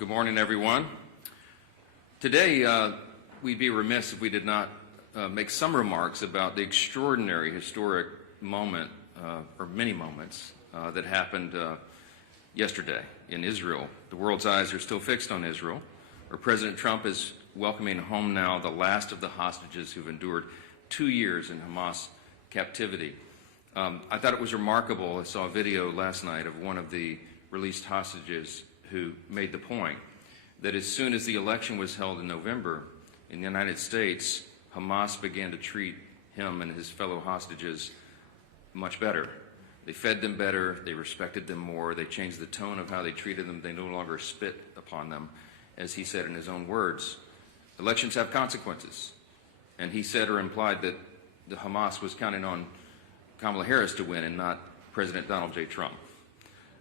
Good morning, everyone. Today, we'd be remiss if we did not make some remarks about the extraordinary historic moment, or many moments, that happened yesterday in Israel. The world's eyes are still fixed on Israel, where President Trump is welcoming home now the last of the hostages who've endured 2 years in Hamas captivity. I thought it was remarkable. I saw a video last night of one of the released hostages who made the point that as soon as the election was held in November in the United States, Hamas began to treat him and his fellow hostages much better. They fed them better, they respected them more, they changed the tone of how they treated them, they no longer spit upon them, as he said in his own words. Elections have consequences. And he said or implied that the Hamas was counting on Kamala Harris to win and not President Donald J. Trump.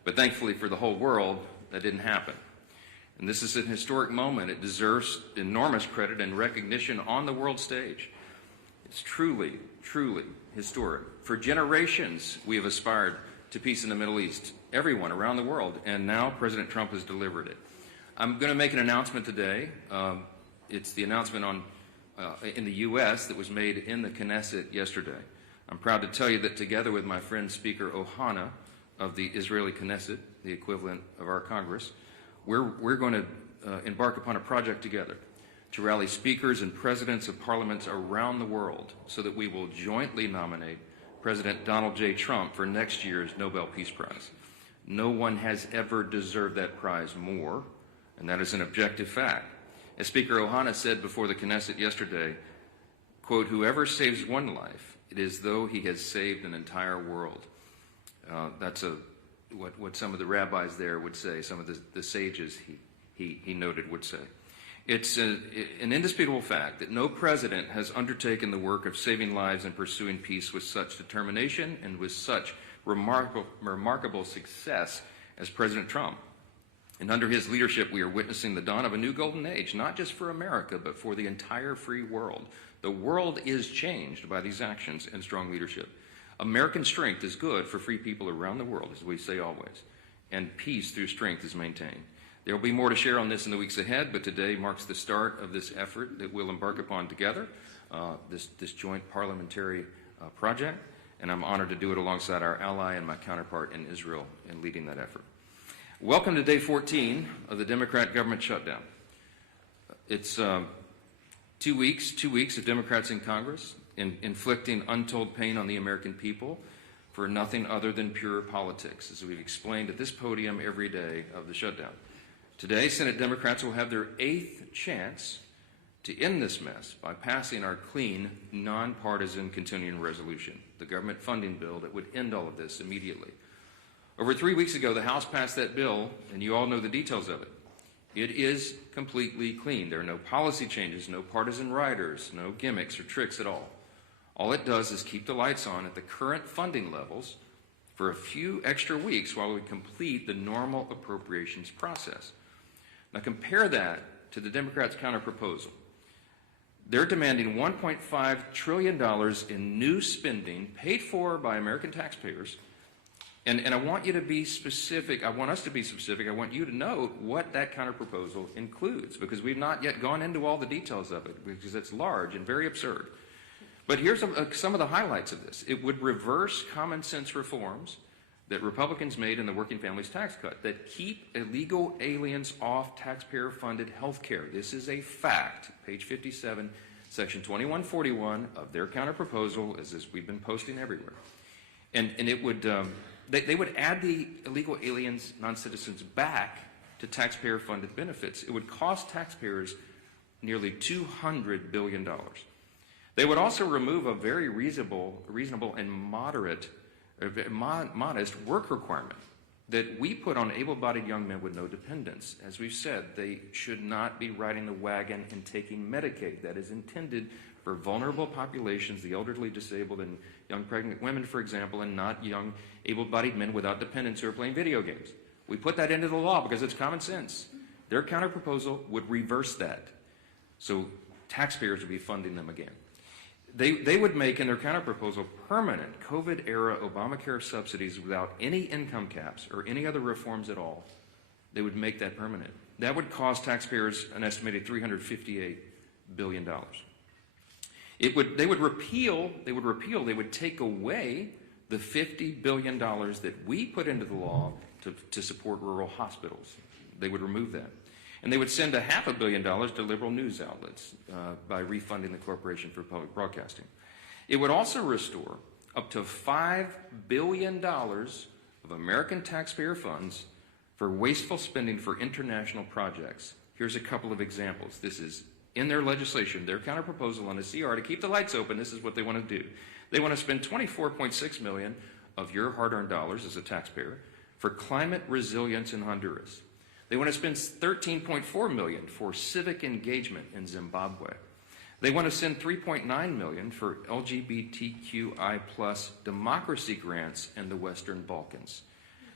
But thankfully for the whole world, that didn't happen. And this is an historic moment. It deserves enormous credit and recognition on the world stage. It's truly, truly historic. For generations, we have aspired to peace in the Middle East, everyone around the world, and now President Trump has delivered it. I'm going to make an announcement today. It's the announcement in the U.S. that was made in the Knesset yesterday. I'm proud to tell you that together with my friend Speaker Ohana of the Israeli Knesset, the equivalent of our Congress, we're going to embark upon a project together to rally speakers and presidents of parliaments around the world so that we will jointly nominate President Donald J. Trump for next year's Nobel Peace Prize. No one has ever deserved that prize more, and that is an objective fact. As Speaker Ohana said before the Knesset yesterday, quote, "Whoever saves one life, it is though he has saved an entire world." That's what some of the rabbis there would say, some of the sages he noted would say. It's an indisputable fact that no president has undertaken the work of saving lives and pursuing peace with such determination and with such remarkable success as President Trump. And under his leadership, we are witnessing the dawn of a new golden age, not just for America, but for the entire free world. The world is changed by these actions and strong leadership. American strength is good for free people around the world, as we say always, and peace through strength is maintained. There will be more to share on this in the weeks ahead, but today marks the start of this effort that we'll embark upon together, this joint parliamentary project, and I'm honored to do it alongside our ally and my counterpart in Israel in leading that effort. Welcome to day 14 of the Democrat government shutdown. It's 2 weeks of Democrats in Congress inflicting untold pain on the American people for nothing other than pure politics, as we've explained at this podium every day of the shutdown. Today, Senate Democrats will have their 8th chance to end this mess by passing our clean, nonpartisan continuing resolution, the government funding bill that would end all of this immediately. Over 3 weeks ago, the House passed that bill, and you all know the details of it. It is completely clean. There are no policy changes, no partisan riders, no gimmicks or tricks at all. All it does is keep the lights on at the current funding levels for a few extra weeks while we complete the normal appropriations process. Now compare that to the Democrats' counterproposal. They're demanding $1.5 trillion in new spending paid for by American taxpayers. And I want you to be specific. I want us to be specific. I want you to know what that counterproposal includes, because we've not yet gone into all the details of it, because it's large and very absurd. But here's some of the highlights of this. It would reverse common sense reforms that Republicans made in the Working Families Tax Cut that keep illegal aliens off taxpayer-funded health care. This is a fact. Page 57, section 2141 of their counterproposal, as we've been posting everywhere. And it would, they would add the illegal aliens, non-citizens, back to taxpayer-funded benefits. It would cost taxpayers nearly $200 billion. They would also remove a very reasonable and modest work requirement that we put on able-bodied young men with no dependents. As we've said, they should not be riding the wagon and taking Medicaid. That is intended for vulnerable populations, the elderly, disabled, and young pregnant women, for example, and not young able-bodied men without dependents who are playing video games. We put that into the law because it's common sense. Their counterproposal would reverse that. So taxpayers would be funding them again. They would make in their counterproposal permanent COVID-era ObamaCare subsidies without any income caps or any other reforms at all. They would make that permanent. That would cost taxpayers an estimated $358 billion. They would take away the $50 billion that we put into the law to support rural hospitals. They would remove that. And they would send $500 million to liberal news outlets by refunding the Corporation for Public Broadcasting. It would also restore up to $5 billion of American taxpayer funds for wasteful spending for international projects. Here's a couple of examples. This is in their legislation, their counterproposal on the CR to keep the lights open. This is what they want to do. They want to spend $24.6 million of your hard-earned dollars as a taxpayer for climate resilience in Honduras. They want to spend $13.4 million for civic engagement in Zimbabwe. They want to send $3.9 million for LGBTQI+ democracy grants in the Western Balkans.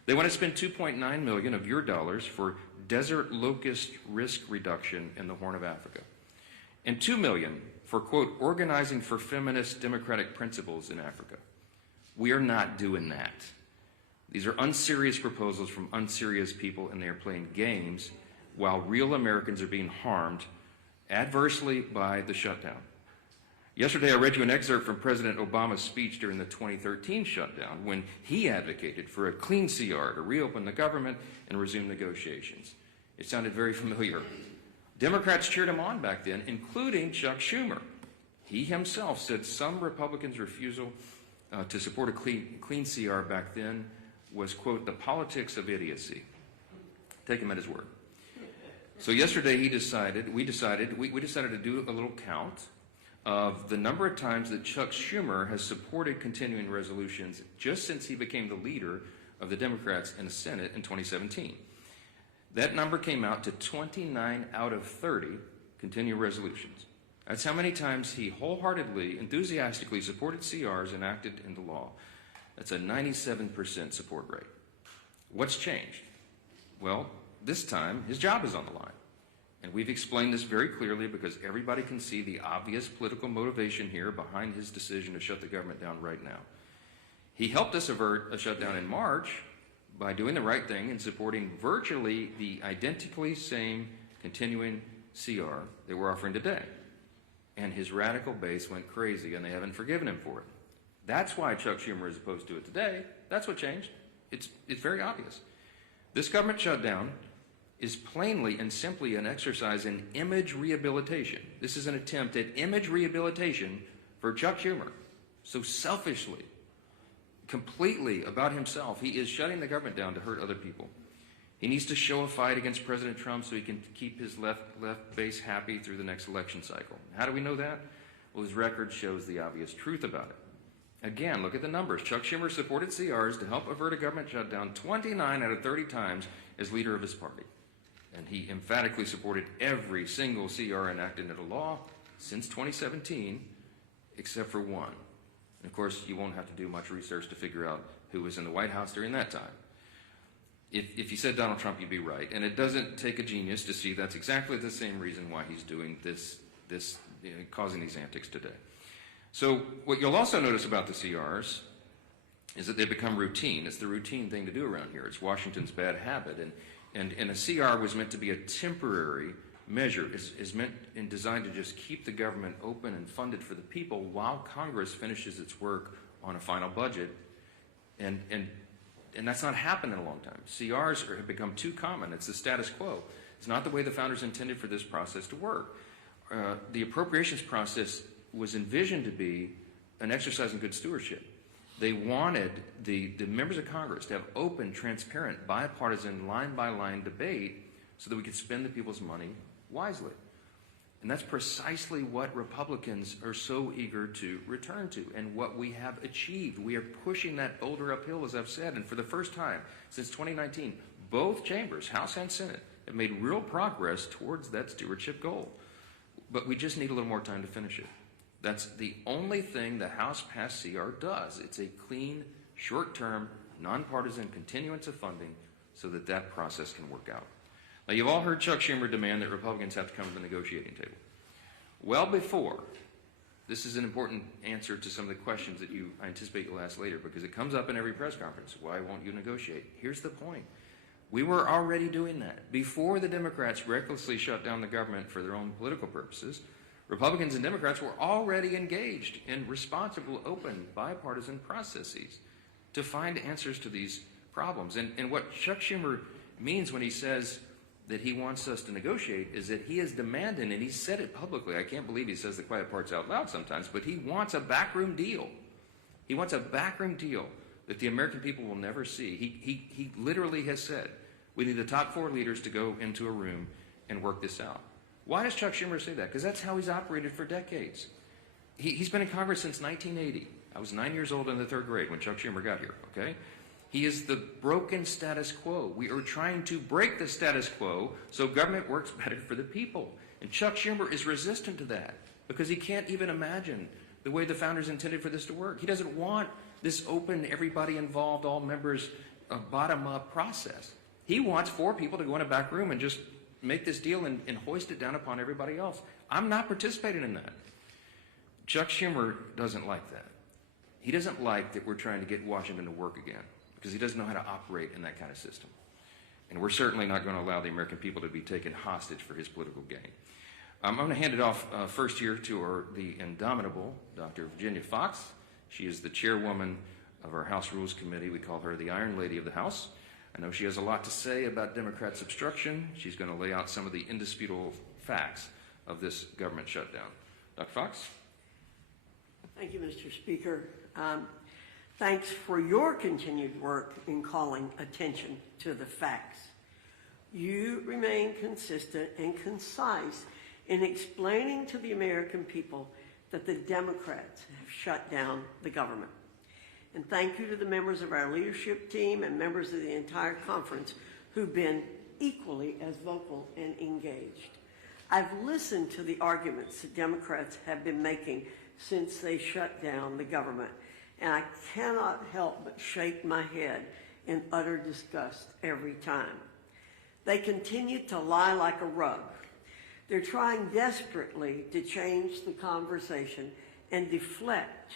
They want to spend $2.9 million of your dollars for desert locust risk reduction in the Horn of Africa. And $2 million for, quote, organizing for feminist democratic principles in Africa. We are not doing that. These are unserious proposals from unserious people, and they are playing games while real Americans are being harmed adversely by the shutdown. Yesterday, I read you an excerpt from President Obama's speech during the 2013 shutdown when he advocated for a clean CR to reopen the government and resume negotiations. It sounded very familiar. Democrats cheered him on back then, including Chuck Schumer. He himself said some Republicans' refusal to support a clean CR back then was, quote, the politics of idiocy. Take him at his word. So yesterday we decided to do a little count of the number of times that Chuck Schumer has supported continuing resolutions just since he became the leader of the Democrats in the Senate in 2017. That number came out to 29 out of 30 continuing resolutions. That's how many times he wholeheartedly, enthusiastically supported CRs enacted into law. That's a 97% support rate. What's changed? Well, this time his job is on the line. And we've explained this very clearly because everybody can see the obvious political motivation here behind his decision to shut the government down right now. He helped us avert a shutdown in March by doing the right thing and supporting virtually the identically same continuing CR that we're offering today. And his radical base went crazy, and they haven't forgiven him for it. That's why Chuck Schumer is opposed to it today. That's what changed. It's very obvious. This government shutdown is plainly and simply an exercise in image rehabilitation. This is an attempt at image rehabilitation for Chuck Schumer. So selfishly, completely about himself, he is shutting the government down to hurt other people. He needs to show a fight against President Trump so he can keep his left base happy through the next election cycle. How do we know that? Well, his record shows the obvious truth about it. Again, look at the numbers. Chuck Schumer supported CRs to help avert a government shutdown 29 out of 30 times as leader of his party. And he emphatically supported every single CR enacted into law since 2017, except for one. And of course, you won't have to do much research to figure out who was in the White House during that time. If you said Donald Trump, you'd be right. And it doesn't take a genius to see that's exactly the same reason why he's doing this causing these antics today. So what you'll also notice about the CRs is that they become routine. It's the routine thing to do around here. It's Washington's bad habit. And a CR was meant to be a temporary measure. It's meant and designed to just keep the government open and funded for the people while Congress finishes its work on a final budget. And that's not happened in a long time. CRs have become too common. It's the status quo. It's not the way the founders intended for this process to work. The appropriations process was envisioned to be an exercise in good stewardship. They wanted the members of Congress to have open, transparent, bipartisan, line-by-line debate so that we could spend the people's money wisely. And that's precisely what Republicans are so eager to return to and what we have achieved. We are pushing that boulder uphill, as I've said, and for the first time since 2019, both chambers, House and Senate, have made real progress towards that stewardship goal. But we just need a little more time to finish it. That's the only thing the House passed CR does. It's a clean, short-term, nonpartisan continuance of funding so that that process can work out. Now, you've all heard Chuck Schumer demand that Republicans have to come to the negotiating table. Well before, this is an important answer to some of the questions that I anticipate you'll ask later because it comes up in every press conference. Why won't you negotiate? Here's the point. We were already doing that. Before the Democrats recklessly shut down the government for their own political purposes, Republicans and Democrats were already engaged in responsible, open, bipartisan processes to find answers to these problems. And what Chuck Schumer means when he says that he wants us to negotiate is that he is demanding, and he said it publicly, I can't believe he says the quiet parts out loud sometimes, but he wants a backroom deal. He wants a backroom deal that the American people will never see. He literally has said, we need the top 4 leaders to go into a room and work this out. Why does Chuck Schumer say that? Because that's how he's operated for decades. He's been in Congress since 1980. I was 9 years old in the 3rd grade when Chuck Schumer got here, okay? He is the broken status quo. We are trying to break the status quo so government works better for the people. And Chuck Schumer is resistant to that because he can't even imagine the way the founders intended for this to work. He doesn't want this open, everybody involved, all members, bottom-up process. He wants 4 people to go in a back room and just make this deal and hoist it down upon everybody else. I'm not participating in that. Chuck Schumer doesn't like that. He doesn't like that we're trying to get Washington to work again because he doesn't know how to operate in that kind of system. And we're certainly not going to allow the American people to be taken hostage for his political gain. I'm going to hand it off first here to the indomitable Dr. Virginia Fox. She is the chairwoman of our House Rules Committee. We call her the Iron Lady of the House. I know she has a lot to say about Democrats' obstruction. She's going to lay out some of the indisputable facts of this government shutdown. Dr. Fox? Thank you, Mr. Speaker. Thanks for your continued work in calling attention to the facts. You remain consistent and concise in explaining to the American people that the Democrats have shut down the government. And thank you to the members of our leadership team and members of the entire conference who've been equally as vocal and engaged. I've listened to the arguments the Democrats have been making since they shut down the government, and I cannot help but shake my head in utter disgust every time. They continue to lie like a rug. They're trying desperately to change the conversation and deflect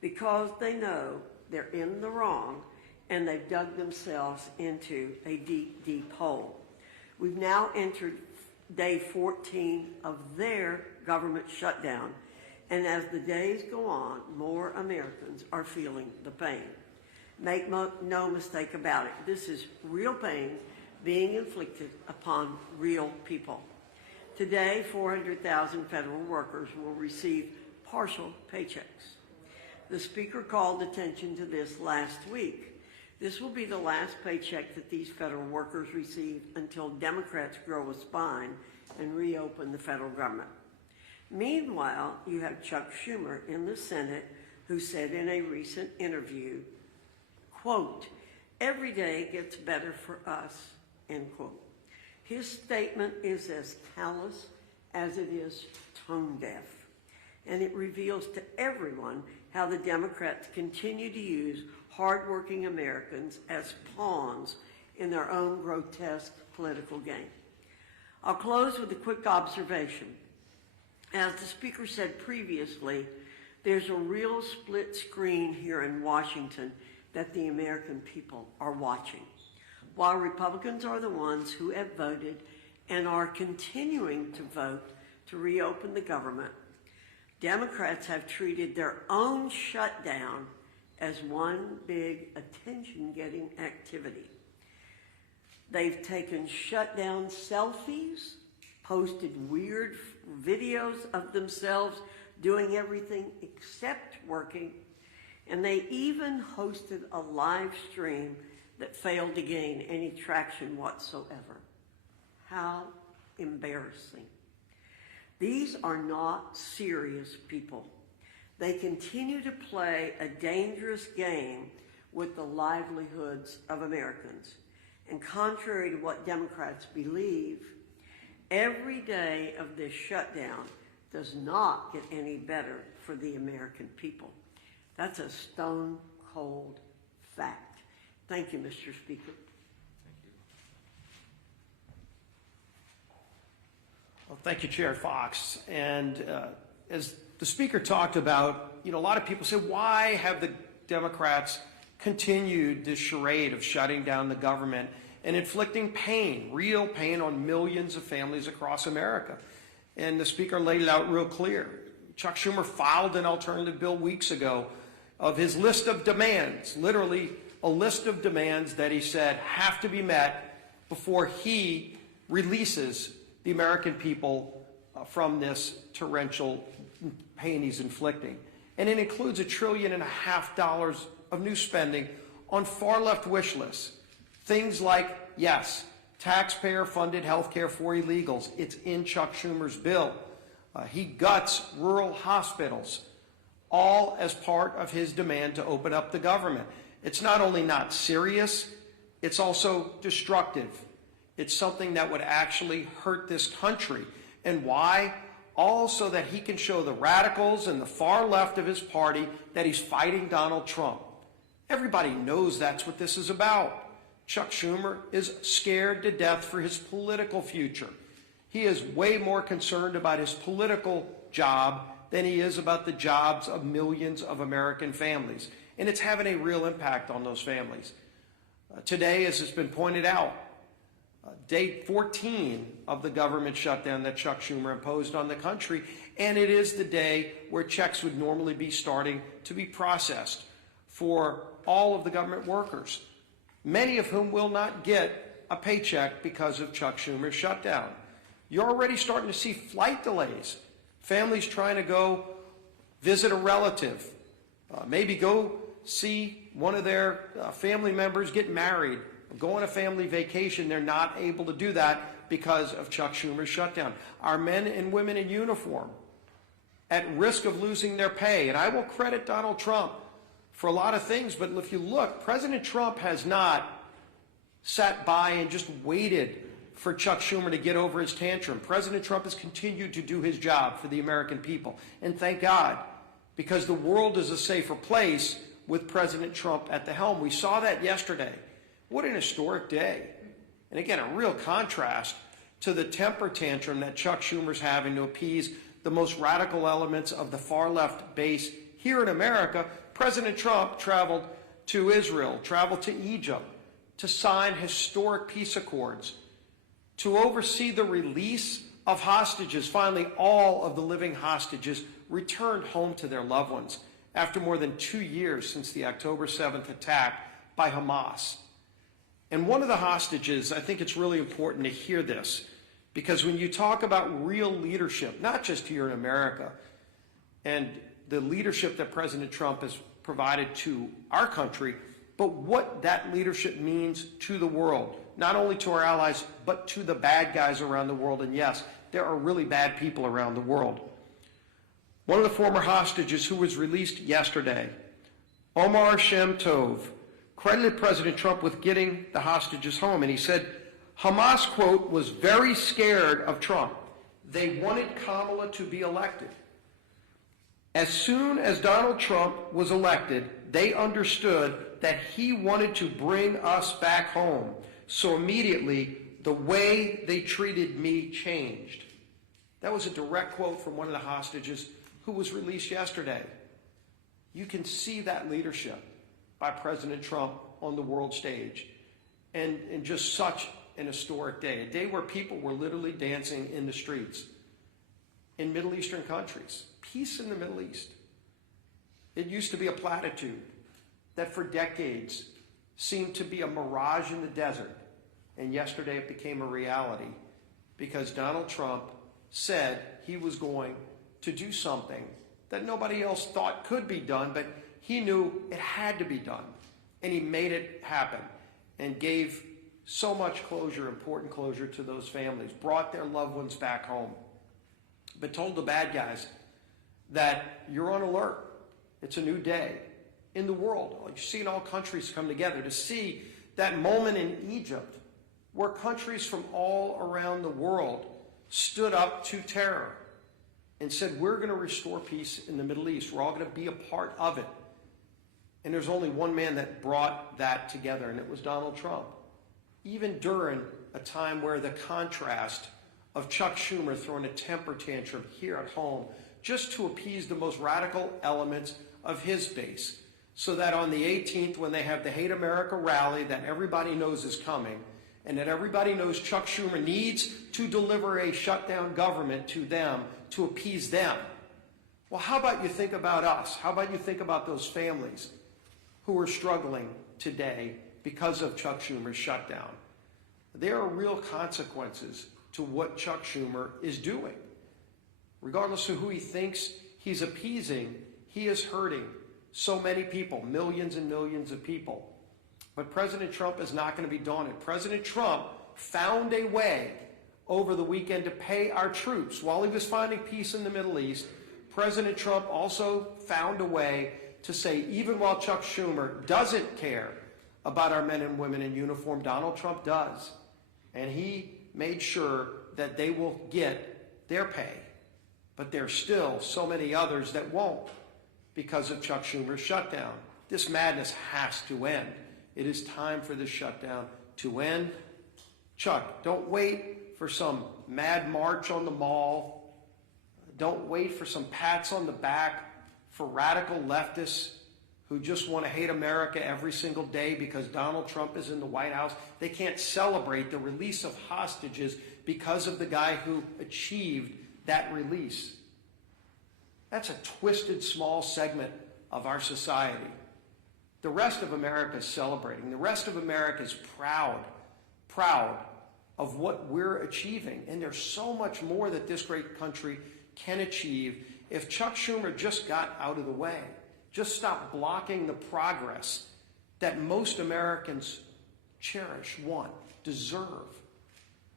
because they know they're in the wrong and they've dug themselves into a deep, deep hole. We've now entered day 14 of their government shutdown, and as the days go on, more Americans are feeling the pain. Make no mistake about it, this is real pain being inflicted upon real people. Today, 400,000 federal workers will receive partial paychecks. The Speaker called attention to this last week. This will be the last paycheck that these federal workers receive until Democrats grow a spine and reopen the federal government. Meanwhile, you have Chuck Schumer in the Senate who said in a recent interview, quote, "Every day gets better for us," end quote. His statement is as callous as it is tone deaf, and it reveals to everyone how the Democrats continue to use hardworking Americans as pawns in their own grotesque political game. I'll close with a quick observation. As the Speaker said previously, there's a real split screen here in Washington that the American people are watching. While Republicans are the ones who have voted and are continuing to vote to reopen the government, Democrats have treated their own shutdown as one big attention-getting activity. They've taken shutdown selfies, posted weird videos of themselves doing everything except working, and they even hosted a live stream that failed to gain any traction whatsoever. How embarrassing. These are not serious people. They continue to play a dangerous game with the livelihoods of Americans. And contrary to what Democrats believe, every day of this shutdown does not get any better for the American people. That's a stone cold fact. Thank you, Mr. Speaker. Well, thank you, Chair Fox. And as the Speaker talked about, a lot of people say, why have the Democrats continued this charade of shutting down the government and inflicting pain, real pain, on millions of families across America. And the Speaker laid it out real clear. Chuck Schumer filed an alternative bill weeks ago of his list of demands, literally a list of demands that he said have to be met before he releases the American people from this torrential pain he's inflicting. And it includes $1.5 trillion of new spending on far-left wish lists. Things like, yes, taxpayer-funded health care for illegals. It's in Chuck Schumer's bill. He guts rural hospitals, all as part of his demand to open up the government. It's not only not serious, it's also destructive. It's something that would actually hurt this country. And why? All so that he can show the radicals and the far left of his party that he's fighting Donald Trump. Everybody knows that's what this is about. Chuck Schumer is scared to death for his political future. He is way more concerned about his political job than he is about the jobs of millions of American families. And it's having a real impact on those families. Today, as has been pointed out, day 14 of the government shutdown that Chuck Schumer imposed on the country, and it is the day where checks would normally be starting to be processed for all of the government workers, many of whom will not get a paycheck because of Chuck Schumer's shutdown. You're already starting to see flight delays, families trying to go visit a relative, maybe go see one of their family members get married, go on a family vacation. They're not able to do that because of Chuck Schumer's shutdown. Our men and women in uniform at risk of losing their pay. And I will credit Donald Trump for a lot of things, but if you look, President Trump has not sat by and just waited for Chuck Schumer to get over his tantrum. President Trump has continued to do his job for the American people. And thank God, because the world is a safer place with President Trump at the helm. We saw that yesterday. What an historic day. And again, a real contrast to the temper tantrum that Chuck Schumer's having to appease the most radical elements of the far left base here in America. President Trump traveled to Israel, traveled to Egypt to sign historic peace accords, to oversee the release of hostages. Finally, all of the living hostages returned home to their loved ones after more than 2 years since the October 7th attack by Hamas. And one of the hostages, I think it's really important to hear this, because when you talk about real leadership, not just here in America, and the leadership that President Trump has provided to our country, but what that leadership means to the world, not only to our allies, but to the bad guys around the world. And yes, there are really bad people around the world. One of the former hostages who was released yesterday, Omar Shem Tov, credited President Trump with getting the hostages home. And he said, Hamas, quote, was very scared of Trump. They wanted Kamala to be elected. As soon as Donald Trump was elected, they understood that he wanted to bring us back home. So immediately, the way they treated me changed. That was a direct quote from one of the hostages who was released yesterday. You can see that leadership by President Trump on the world stage, and just such an historic day, a day where people were literally dancing in the streets in Middle Eastern countries. Peace in the Middle East. It used to be a platitude that for decades seemed to be a mirage in the desert, and yesterday it became a reality because Donald Trump said he was going to do something that nobody else thought could be done, but he knew it had to be done, and he made it happen and gave so much closure, important closure to those families, brought their loved ones back home, but told the bad guys that you're on alert. It's a new day in the world. You're seeing all countries come together to see that moment in Egypt where countries from all around the world stood up to terror and said, we're going to restore peace in the Middle East. We're all going to be a part of it. And there's only one man that brought that together, and it was Donald Trump. Even during a time where the contrast of Chuck Schumer throwing a temper tantrum here at home just to appease the most radical elements of his base, so that on the 18th, when they have the Hate America rally that everybody knows is coming, and that everybody knows Chuck Schumer needs to deliver a shutdown government to them to appease them. Well, how about you think about us? How about you think about those families who are struggling today because of Chuck Schumer's shutdown? There are real consequences to what Chuck Schumer is doing. Regardless of who he thinks he's appeasing, he is hurting so many people, millions and millions of people. But President Trump is not going to be daunted. President Trump found a way over the weekend to pay our troops. While he was finding peace in the Middle East, President Trump also found a way to say, even while Chuck Schumer doesn't care about our men and women in uniform, Donald Trump does. And he made sure that they will get their pay. But there's still so many others that won't because of Chuck Schumer's shutdown. This madness has to end. It is time for this shutdown to end. Chuck, don't wait for some mad march on the mall. Don't wait for some pats on the back for radical leftists who just want to hate America every single day because Donald Trump is in the White House. They can't celebrate the release of hostages because of the guy who achieved that release. That's a twisted small segment of our society. The rest of America is celebrating. The rest of America is proud of what we're achieving. And there's so much more that this great country can achieve if Chuck Schumer just got out of the way. Just stop blocking the progress that most Americans cherish, want, deserve.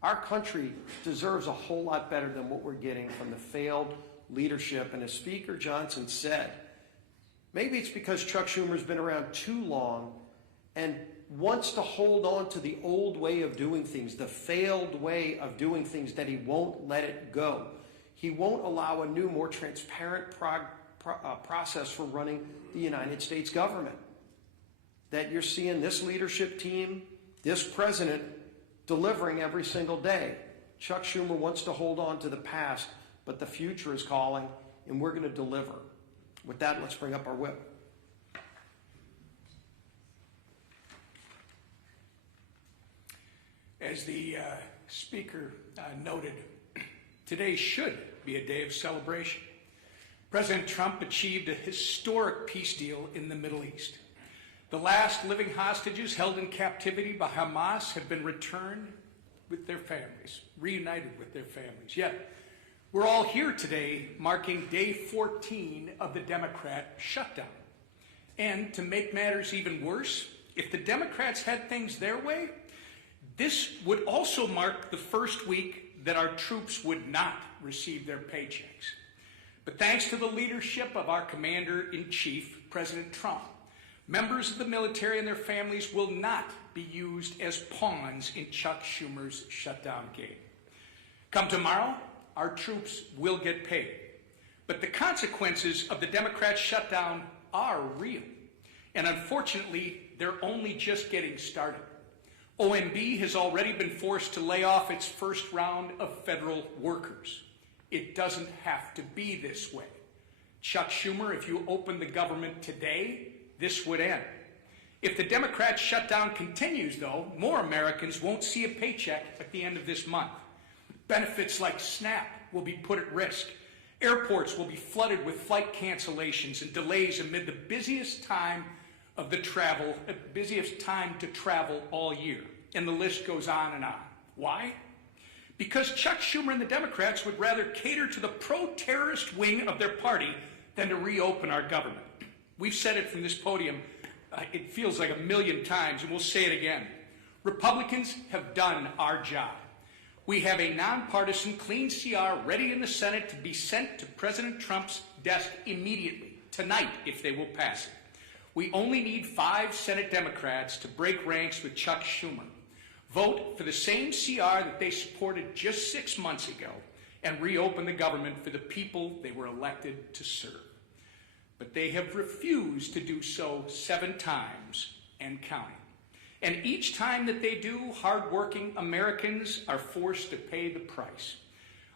Our country deserves a whole lot better than what we're getting from the failed leadership. And as Speaker Johnson said, maybe it's because Chuck Schumer's been around too long and wants to hold on to the old way of doing things, the failed way of doing things, that he won't let it go. He won't allow a new, more transparent process for running the United States government. That you're seeing this leadership team, this president, delivering every single day. Chuck Schumer wants to hold on to the past, but the future is calling, and we're going to deliver. With that, let's bring up our whip. As the Speaker noted, today should be a day of celebration. President Trump achieved a historic peace deal in the Middle East. The last living hostages held in captivity by Hamas have been returned with their families, reunited with their families. Yet, we're all here today marking day 14 of the Democrat shutdown. And to make matters even worse, if the Democrats had things their way, this would also mark the first week that our troops would not receive their paychecks. But thanks to the leadership of our Commander-in-Chief, President Trump, members of the military and their families will not be used as pawns in Chuck Schumer's shutdown game. Come tomorrow, our troops will get paid. But the consequences of the Democrat shutdown are real. And unfortunately, they're only just getting started. OMB has already been forced to lay off its first round of federal workers. It doesn't have to be this way. Chuck Schumer, if you open the government today, this would end. If the Democrat shutdown continues, though, more Americans won't see a paycheck at the end of this month. Benefits like SNAP will be put at risk. Airports will be flooded with flight cancellations and delays amid the busiest time to travel all year. And the list goes on and on. Why? Because Chuck Schumer and the Democrats would rather cater to the pro-terrorist wing of their party than to reopen our government. We've said it from this podium, it feels like 1,000,000 times, and we'll say it again. Republicans have done our job. We have a nonpartisan, clean CR ready in the Senate to be sent to President Trump's desk immediately, tonight, if they will pass it. We only need 5 Senate Democrats to break ranks with Chuck Schumer, vote for the same CR that they supported just 6 months ago, and reopen the government for the people they were elected to serve. But they have refused to do so 7 times and counting. And each time that they do, hardworking Americans are forced to pay the price.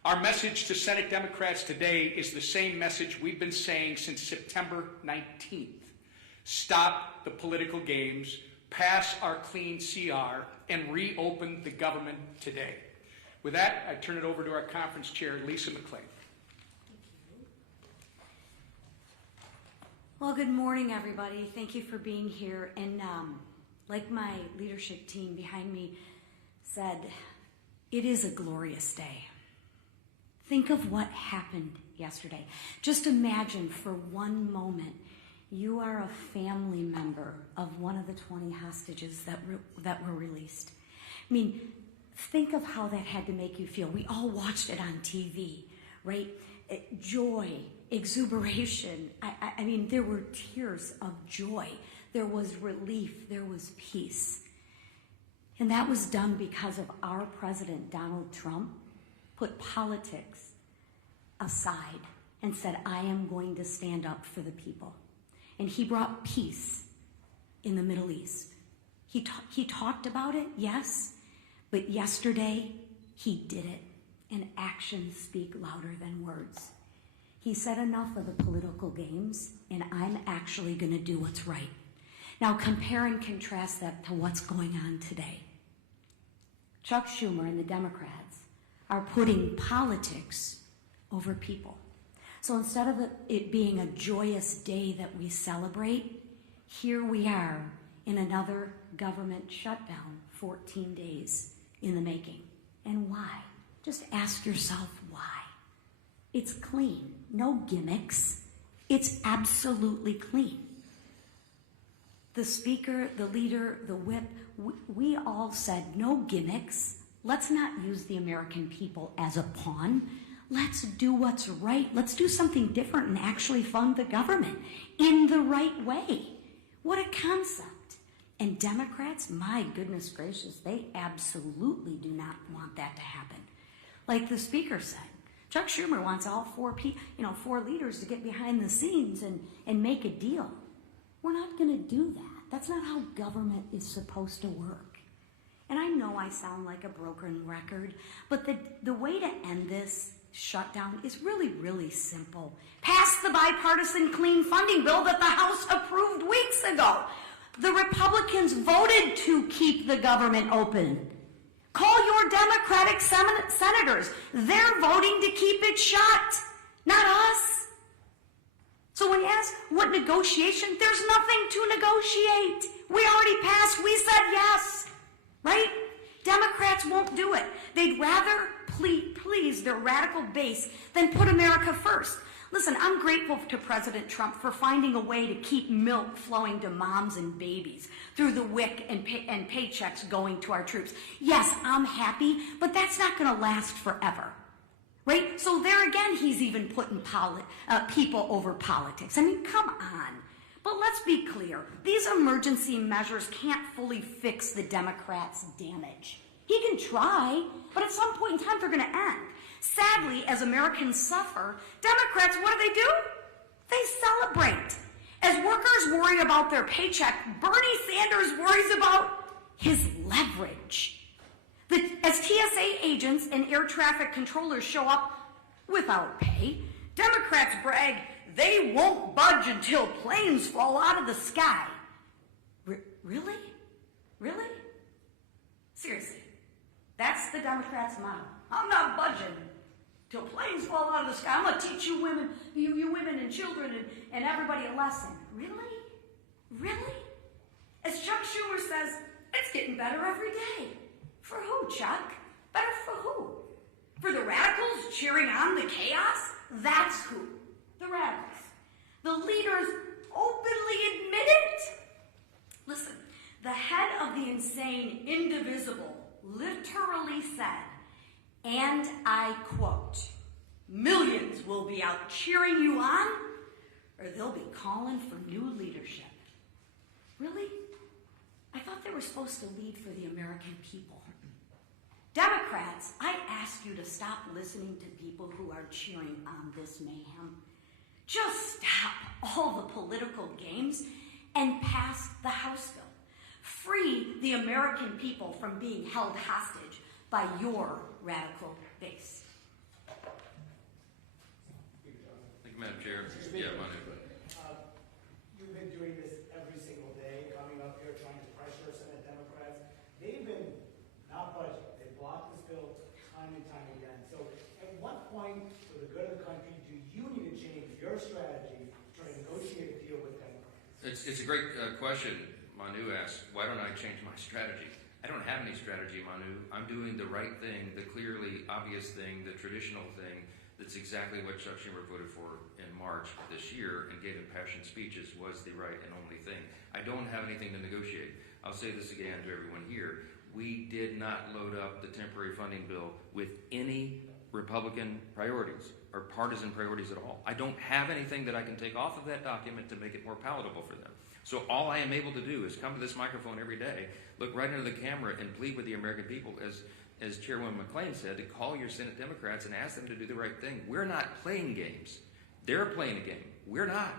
Our message to Senate Democrats today is the same message we've been saying since September 19th. Stop the political games, pass our clean CR, and reopen the government today. With that, I turn it over to our conference chair, Lisa McClain. Well, good morning, everybody. Thank you for being here. And like my leadership team behind me said, it is a glorious day. Think of what happened yesterday. Just imagine for one moment you are a family member of one of the 20 hostages that were released. I mean, think of how that had to make you feel. We all watched it on TV, right? Joy, exuberation. I mean, there were tears of joy. There was relief. There was peace. And that was done because of our president, Donald Trump, put politics aside and said, I am going to stand up for the people. And he brought peace in the Middle East. He talked about it, yes, but yesterday he did it. And actions speak louder than words. He said enough of the political games, and I'm actually going to do what's right. Now compare and contrast that to what's going on today. Chuck Schumer and the Democrats are putting politics over people. So instead of it being a joyous day that we celebrate, here we are in another government shutdown, 14 days in the making. And why? Just ask yourself why. It's clean, no gimmicks. It's absolutely clean. The speaker, the leader, the whip, we all said no gimmicks. Let's not use the American people as a pawn. Let's do what's right. Let's do something different and actually fund the government in the right way. What a concept. And Democrats, my goodness gracious, they absolutely do not want that to happen. Like the speaker said, Chuck Schumer wants all four leaders to get behind the scenes and make a deal. We're not going to do that. That's not how government is supposed to work. And I know I sound like a broken record, but the way to end this shutdown is really, really simple. Pass the bipartisan clean funding bill that the House approved weeks ago. The Republicans voted to keep the government open. Call your Democratic senators. They're voting to keep it shut, not us. So when you ask what negotiation, there's nothing to negotiate. We already passed. We said yes, right? Democrats won't do it. They'd rather please their radical base than put America first. Listen, I'm grateful to President Trump for finding a way to keep milk flowing to moms and babies through the WIC and paychecks going to our troops. Yes, I'm happy, but that's not going to last forever, right? So there again, he's even putting people over politics. I mean, come on. But let's be clear. These emergency measures can't fully fix the Democrats' damage. He can try, but at some point in time, they're going to end. Sadly, as Americans suffer, Democrats, what do? They celebrate. As workers worry about their paycheck, Bernie Sanders worries about his leverage. As TSA agents and air traffic controllers show up without pay, Democrats brag they won't budge until planes fall out of the sky. Really? Really? Seriously. That's the Democrats' motto. I'm not budging till planes fall out of the sky. I'm going to teach you women, you women and children and everybody a lesson. Really? Really? As Chuck Schumer says, it's getting better every day. For who, Chuck? Better for who? For the radicals cheering on the chaos? That's who. The radicals. The leaders openly admit it. Listen, the head of the insane indivisible literally said, and I quote, millions will be out cheering you on, or they'll be calling for new leadership. Really? I thought they were supposed to lead for the American people. Democrats, I ask you to stop listening to people who are cheering on this mayhem. Just stop all the political games and pass the House bill. Free the American people from being held hostage by your radical base. Thank you, Madam Chair. Yeah, my name. You've been doing this every single day, coming up here trying to pressure your strategy to try to negotiate a deal with Democrats? It's a great question. Manu asks, why don't I change my strategy? I don't have any strategy, Manu. I'm doing the right thing, the clearly obvious thing, the traditional thing. That's exactly what Chuck Schumer voted for in March of this year and gave impassioned speeches was the right and only thing. I don't have anything to negotiate. I'll say this again to everyone here. We did not load up the temporary funding bill with any Republican priorities or partisan priorities at all. I don't have anything that I can take off of that document to make it more palatable for them. So all I am able to do is come to this microphone every day, look right into the camera, and plead with the American people, as Chairwoman McClain said, to call your Senate Democrats and ask them to do the right thing. We're not playing games. They're playing a game. We're not.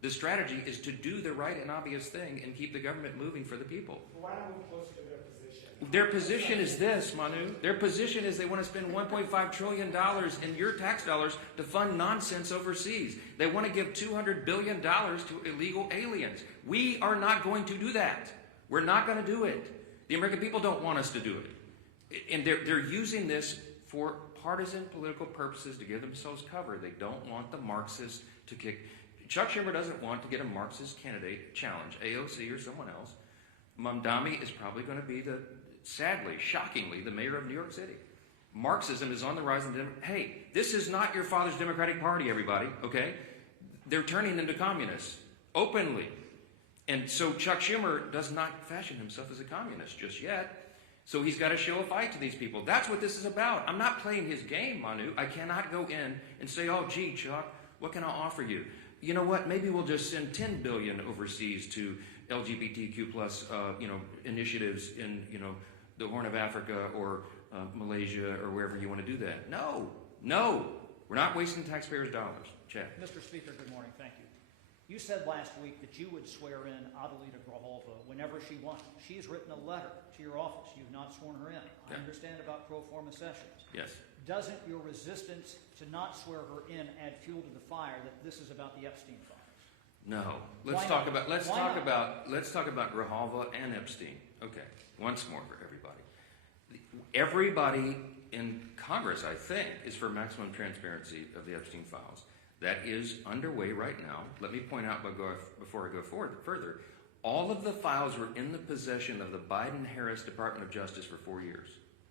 The strategy is to do the right and obvious thing and keep the government moving for the people. Why not move closer to their position? Their position is this, Manu. Their position is they want to spend $1.5 trillion in your tax dollars to fund nonsense overseas. They want to give $200 billion to illegal aliens. We are not going to do that. We're not going to do it. The American people don't want us to do it. And they're using this for partisan political purposes to give themselves cover. They don't want the Marxists to kick. Chuck Schumer doesn't want to get a Marxist candidate challenge, AOC or someone else. Mamdani is probably going to be sadly, shockingly, the mayor of New York City. Marxism is on the rise. Hey, this is not your father's Democratic Party, everybody, okay? They're turning into communists, openly. And so Chuck Schumer does not fashion himself as a communist just yet. So he's got to show a fight to these people. That's what this is about. I'm not playing his game, Manu. I cannot go in and say, oh, gee, Chuck, what can I offer you? You know what? Maybe we'll just send $10 billion overseas to LGBTQ plus, initiatives in, the Horn of Africa or Malaysia or wherever you want to do that. No. We're not wasting taxpayers' dollars. Chad. Mr. Speaker, good morning. Thank you. You said last week that you would swear in Adelita Grijalva whenever she wanted. She's written a letter to your office. You've not sworn her in. I understand about pro forma sessions. Yes. Doesn't your resistance to not swear her in add fuel to the fire that this is about the Epstein files? No. Let's talk about Grijalva and Epstein. Okay. Once more for everybody. Everybody in Congress, I think, is for maximum transparency of the Epstein files. That is underway right now. Let me point out before I go further, all of the files were in the possession of the Biden-Harris Department of Justice for 4 years.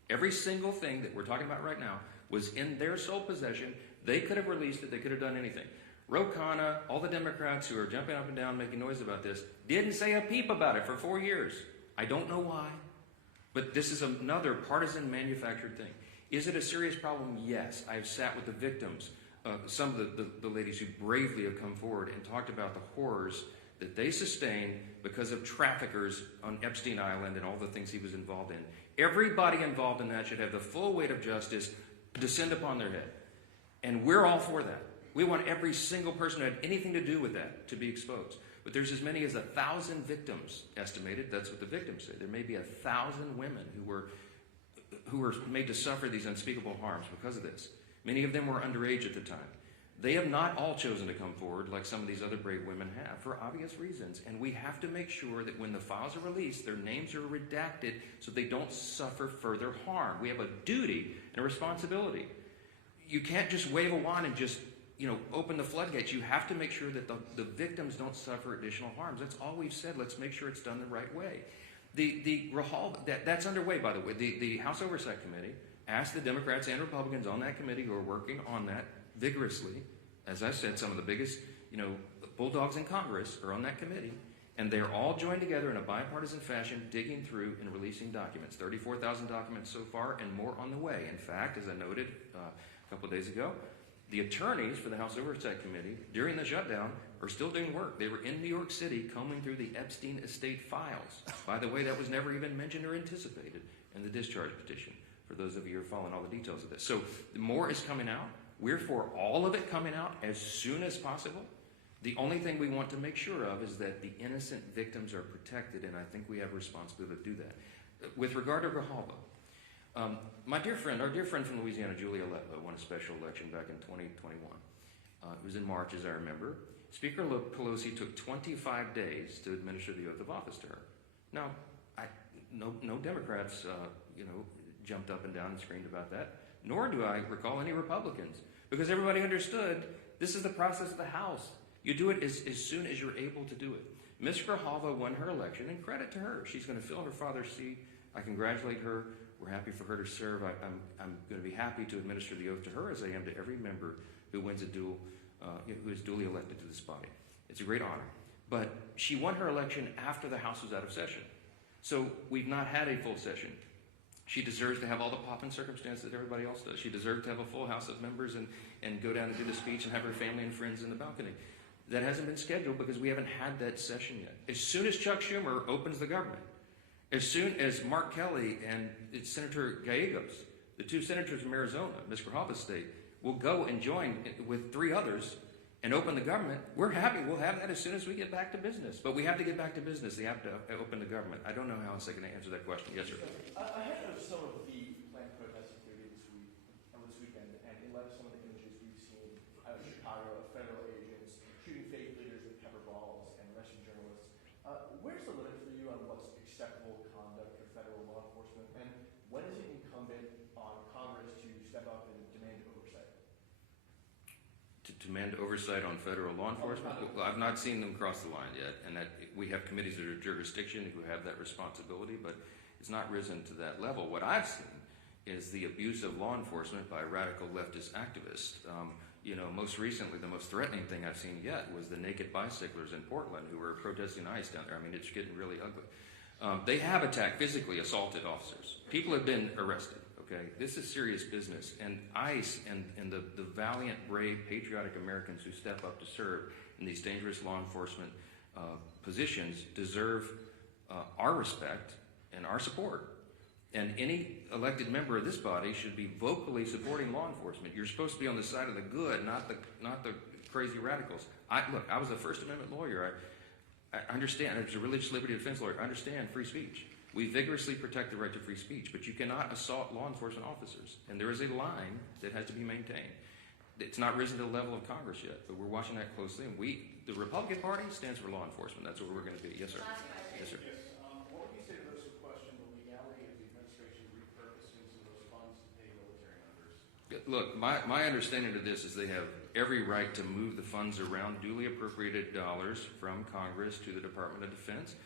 Every single thing that we're talking about right now was in their sole possession. They could have released it. They could have done anything. Ro Khanna, all the Democrats who are jumping up and down making noise about this, didn't say a peep about it for 4 years. I don't know why, but this is another partisan manufactured thing. Is it a serious problem? Yes. I've sat with the victims. Some of the ladies who bravely have come forward and talked about the horrors that they sustained because of traffickers on Epstein Island and all the things he was involved in. Everybody involved in that should have the full weight of justice descend upon their head. And we're all for that. We want every single person who had anything to do with that to be exposed. But there's as many as 1,000 victims estimated. That's what the victims say. There may be 1,000 women who were made to suffer these unspeakable harms because of this. Many of them were underage at the time. They have not all chosen to come forward like some of these other brave women have for obvious reasons. And we have to make sure that when the files are released, their names are redacted so they don't suffer further harm. We have a duty and a responsibility. You can't just wave a wand and just, open the floodgates. You have to make sure that the victims don't suffer additional harms. That's all we've said. Let's make sure it's done the right way. That's underway, by the way. The House Oversight Committee asked the Democrats and Republicans on that committee who are working on that vigorously. As I said, some of the biggest, bulldogs in Congress are on that committee, and they're all joined together in a bipartisan fashion, digging through and releasing documents. 34,000 documents so far, and more on the way. In fact, as I noted a couple of days ago, the attorneys for the House Oversight Committee during the shutdown are still doing work. They were in New York City combing through the Epstein estate files. By the way, that was never even mentioned or anticipated in the discharge petition, for those of you who are following all the details of this. So more is coming out. We're for all of it coming out as soon as possible. The only thing we want to make sure of is that the innocent victims are protected, and I think we have a responsibility to do that. With regard to Grijalva, our dear friend from Louisiana, Julia Letlow, won a special election back in 2021. It was in March, as I remember. Speaker Pelosi took 25 days to administer the oath of office to her. Now, no Democrats, jumped up and down and screamed about that, nor do I recall any Republicans, because everybody understood This is the process of the House. You do it as soon as you're able to do it. Ms. Grijalva won her election, and credit to her. She's going to fill her father's seat. I congratulate her. We're happy for her to serve. I'm going to be happy to administer the oath to her as I am to every member who wins a dual, who is duly elected to this body. It's a great honor. But she won her election after the House was out of session. So we've not had a full session. She deserves to have all the pomp and circumstance that everybody else does. She deserves to have a full House of members and go down and do the speech and have her family and friends in the balcony. That hasn't been scheduled because we haven't had that session yet. As soon as Chuck Schumer opens the government, as soon as Mark Kelly and Senator Gallegos, the two senators from Arizona, Ms. Grijalva's state, will go and join with 3 others and open the government, we're happy. We'll have that as soon as we get back to business. But we have to get back to business. They have to open the government. I don't know how else I can answer that question. Yes, sir. Ahead of some of the planned protest activity this weekend, and in light of some of the images we've seen out of Chicago of federal agents shooting faith leaders with pepper balls and arresting journalists, where's the limit for you on what's acceptable conduct for federal law enforcement, and when is it incumbent on Congress to step up and demand oversight? To demand oversight on federal law enforcement? Well, I've not seen them cross the line yet, and that we have committees that are jurisdiction who have that responsibility, but it's not risen to that level. What I've seen is the abuse of law enforcement by radical leftist activists. Most recently, the most threatening thing I've seen yet was the naked bicyclers in Portland who were protesting ICE down there. I mean, it's getting really ugly. They have attacked, physically assaulted officers. People have been arrested. Okay, this is serious business, and ICE and the valiant, brave, patriotic Americans who step up to serve in these dangerous law enforcement positions deserve our respect and our support. And any elected member of this body should be vocally supporting law enforcement. You're supposed to be on the side of the good, not the crazy radicals. I was a First Amendment lawyer. I understand. I was a religious liberty defense lawyer. I understand free speech. We vigorously protect the right to free speech, but you cannot assault law enforcement officers. And there is a line that has to be maintained. It's not risen to the level of Congress yet, but we're watching that closely. And the Republican Party stands for law enforcement. That's what we're going to be. Yes, sir. Yes, sir. Yes. What would you say to those who question the legality of the administration repurposing some of those funds to pay military members? Look, my understanding of this is they have every right to move the funds around duly appropriated dollars from Congress to the Department of Defense.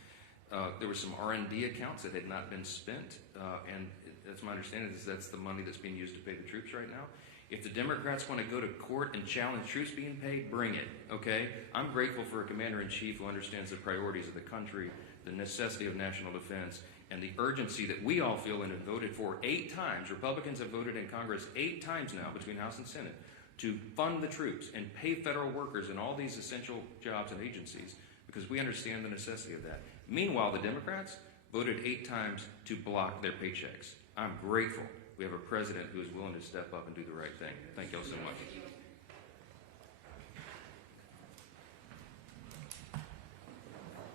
There were some R&D accounts that had not been spent, and that's my understanding is that's the money that's being used to pay the troops right now. If the Democrats want to go to court and challenge troops being paid, bring it, okay? I'm grateful for a commander-in-chief who understands the priorities of the country, the necessity of national defense, and the urgency that we all feel and have voted for 8 times. Republicans have voted in Congress 8 times now between House and Senate to fund the troops and pay federal workers in all these essential jobs and agencies because we understand the necessity of that. Meanwhile, the Democrats voted 8 times to block their paychecks. I'm grateful we have a president who is willing to step up and do the right thing. Thank you all so much.